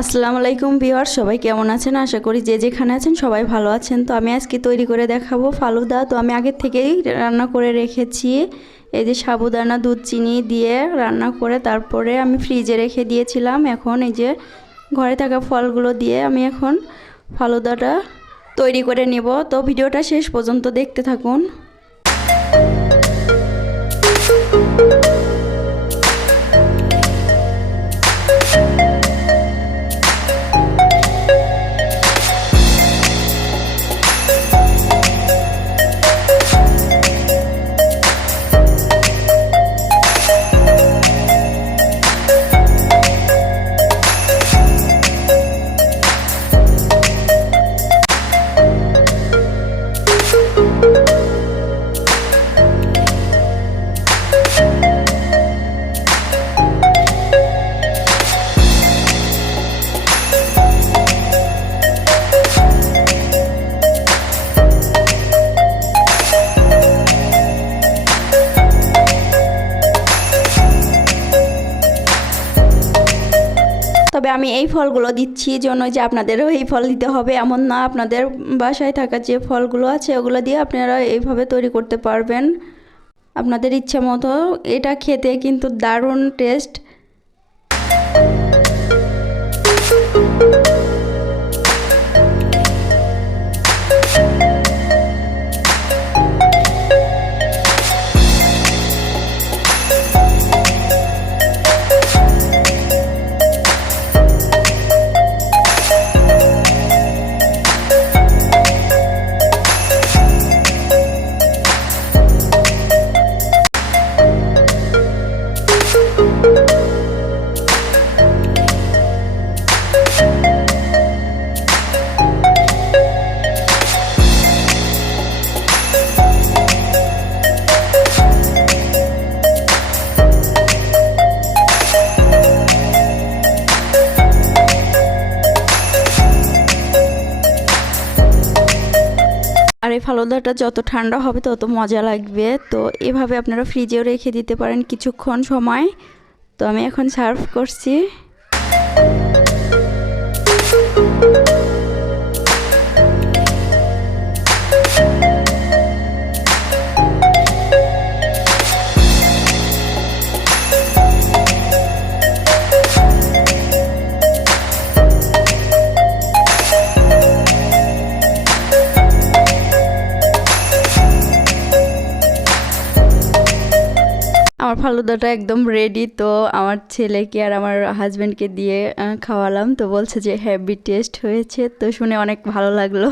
আসসালামু আলাইকুম ভিউয়ার, সবাই কেমন আছেন? আশা করি যে যেখানে আছেন সবাই ভালো আছেন। তো আমি আজকে তৈরি করে দেখাবো ফালুদা। তো আমি আগের থেকেই রান্না করে রেখেছি। এই যে সাবুদানা দুধ চিনি দিয়ে রান্না করে তারপরে আমি ফ্রিজে রেখে দিয়েছিলাম। এখন এই যে ঘরে থাকা ফলগুলো দিয়ে আমি এখন ফালুদাটা তৈরি করে নেব। তো ভিডিওটা শেষ পর্যন্ত দেখতে থাকুন। তবে আমি এই ফলগুলো দিচ্ছি জন্য যে আপনাদেরও এই ফল দিতে হবে এমন না। আপনাদের বাসায় থাকা যে ফলগুলো আছে ওগুলো দিয়ে আপনারা এইভাবে তৈরি করতে পারবেন আপনাদের ইচ্ছা মতো। এটা খেতে কিন্তু দারুণ টেস্ট। আর এই ফালুদাটা যত ঠান্ডা হবে তত মজা লাগবে। তো এভাবে আপনারা ফ্রিজেও রেখে দিতে পারেন কিছুক্ষণ সময়। তো আমি এখন সার্ভ করছি। আমার ফালুদাটা একদম রেডি। তো আমার ছেলেকে আর আমার হাজব্যান্ডকে দিয়ে খাওয়ালাম। তো বলছে যে হেভি টেস্ট হয়েছে। তো শুনে অনেক ভালো লাগলো।